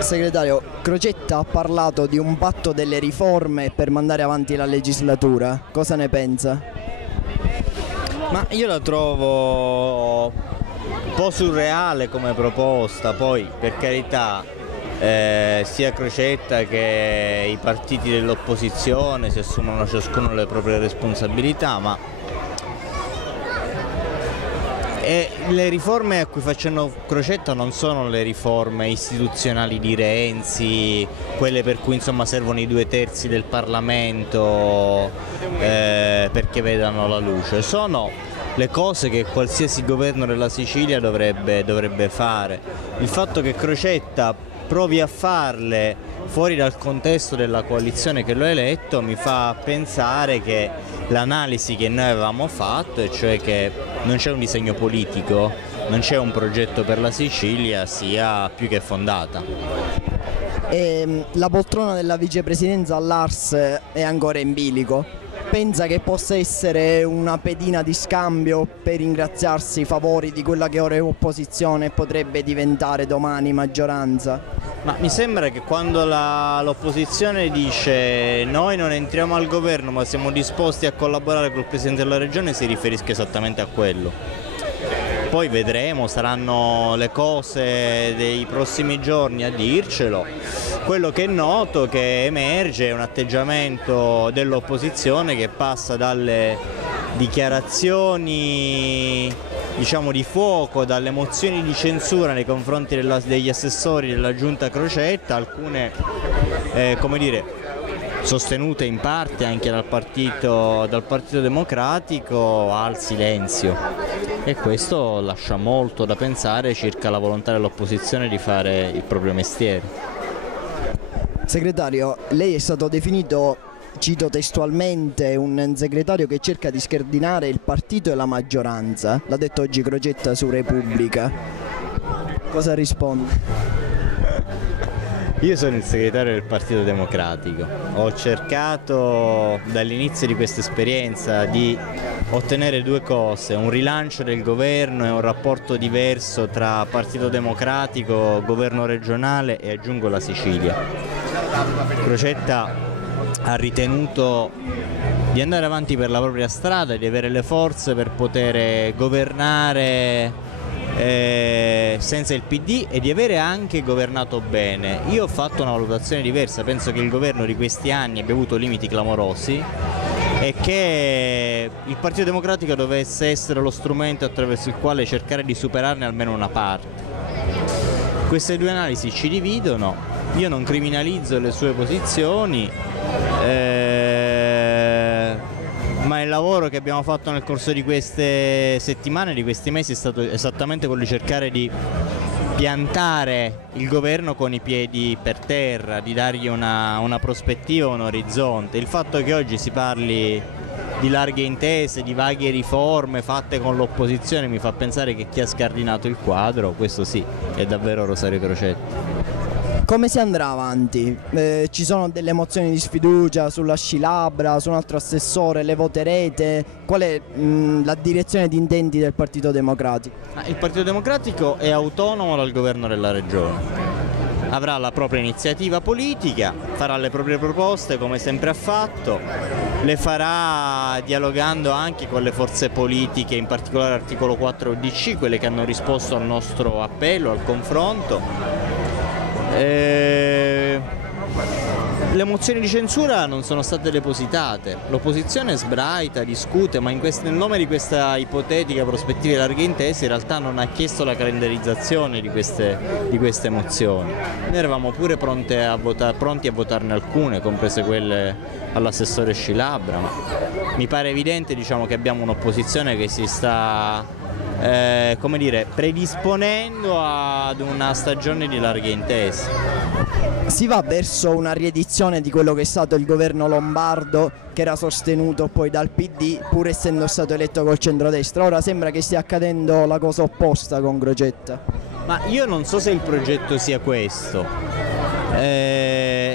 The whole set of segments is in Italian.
Segretario, Crocetta ha parlato di un patto delle riforme per mandare avanti la legislatura. Cosa ne pensa? Ma io la trovo un po' surreale come proposta, poi per carità sia Crocetta che i partiti dell'opposizione si assumono ciascuno le proprie responsabilità, ma le riforme a cui facendo Crocetta non sono le riforme istituzionali di Renzi, quelle per cui insomma servono i 2/3 del Parlamento perché vedano la luce, sono le cose che qualsiasi governo della Sicilia dovrebbe fare. Il fatto che Crocetta provi a farle fuori dal contesto della coalizione che lo ha eletto mi fa pensare che l'analisi che noi avevamo fatto, e cioè che non c'è un disegno politico, non c'è un progetto per la Sicilia, sia più che fondata. La poltrona della vicepresidenza all'Ars è ancora in bilico. Pensa che possa essere una pedina di scambio per ringraziarsi i favori di quella che ora è opposizione e potrebbe diventare domani maggioranza? Ma mi sembra che quando l'opposizione dice noi non entriamo al governo ma siamo disposti a collaborare col Presidente della Regione si riferisca esattamente a quello. Poi vedremo, saranno le cose dei prossimi giorni a dircelo. Quello che è noto, che emerge, è un atteggiamento dell'opposizione che passa dalle dichiarazioni diciamo di fuoco, dalle mozioni di censura nei confronti degli assessori della giunta Crocetta, alcune come dire, sostenute in parte anche dal Partito Democratico, al silenzio, e questo lascia molto da pensare circa la volontà dell'opposizione di fare il proprio mestiere. Segretario, lei è stato definito, cito testualmente, un segretario che cerca di scardinare il partito e la maggioranza. L'ha detto oggi Crocetta su Repubblica. Cosa risponde? Io sono il segretario del Partito Democratico, ho cercato dall'inizio di questa esperienza di ottenere due cose, un rilancio del governo e un rapporto diverso tra Partito Democratico, governo regionale e aggiungo la Sicilia. Crocetta ha ritenuto di andare avanti per la propria strada, di avere le forze per poter governare senza il PD e di avere anche governato bene. Io ho fatto una valutazione diversa, penso che il governo di questi anni abbia avuto limiti clamorosi e che il Partito Democratico dovesse essere lo strumento attraverso il quale cercare di superarne almeno una parte. Queste due analisi ci dividono, io non criminalizzo le sue posizioni, ma il lavoro che abbiamo fatto nel corso di queste settimane, di questi mesi, è stato esattamente quello di cercare di piantare il governo con i piedi per terra, di dargli una prospettiva, un orizzonte. Il fatto che oggi si parli di larghe intese, di vaghe riforme fatte con l'opposizione mi fa pensare che chi ha scardinato il quadro, questo sì, è davvero Rosario Crocetta. Come si andrà avanti? Ci sono delle mozioni di sfiducia sulla Scilabra, su un altro assessore, le voterete? Qual è la direzione di intenti del Partito Democratico? Il Partito Democratico è autonomo dal governo della regione, avrà la propria iniziativa politica, farà le proprie proposte come sempre ha fatto, le farà dialogando anche con le forze politiche, in particolare l'articolo 4 UDC, quelle che hanno risposto al nostro appello, al confronto. Le mozioni di censura non sono state depositate, l'opposizione sbraita, discute, ma nel nome di questa ipotetica prospettiva di larghe intese in realtà non ha chiesto la calendarizzazione di queste mozioni. Noi eravamo pure pronti a votarne alcune, comprese quelle all'assessore Scilabra, ma mi pare evidente, diciamo, che abbiamo un'opposizione che si sta come dire, predisponendo ad una stagione di larghe intese. Si va verso una riedizione di quello che è stato il governo lombardo, che era sostenuto poi dal PD, pur essendo stato eletto col centrodestra. Ora sembra che stia accadendo la cosa opposta con Crocetta. Ma io non so se il progetto sia questo.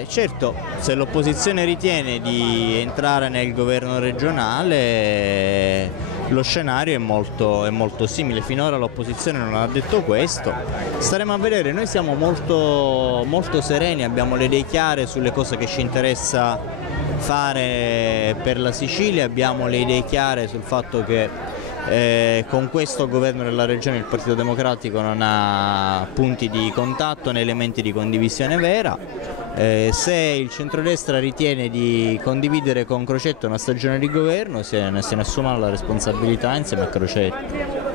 Certo, se l'opposizione ritiene di entrare nel governo regionale lo scenario è molto simile. Finora l'opposizione non ha detto questo, staremo a vedere. Noi siamo molto sereni, abbiamo le idee chiare sulle cose che ci interessa fare per la Sicilia, abbiamo le idee chiare sul fatto che con questo governo della regione il Partito Democratico non ha punti di contatto né elementi di condivisione vera. Se il centrodestra ritiene di condividere con Crocetta una stagione di governo, se ne assuma la responsabilità insieme a Crocetta.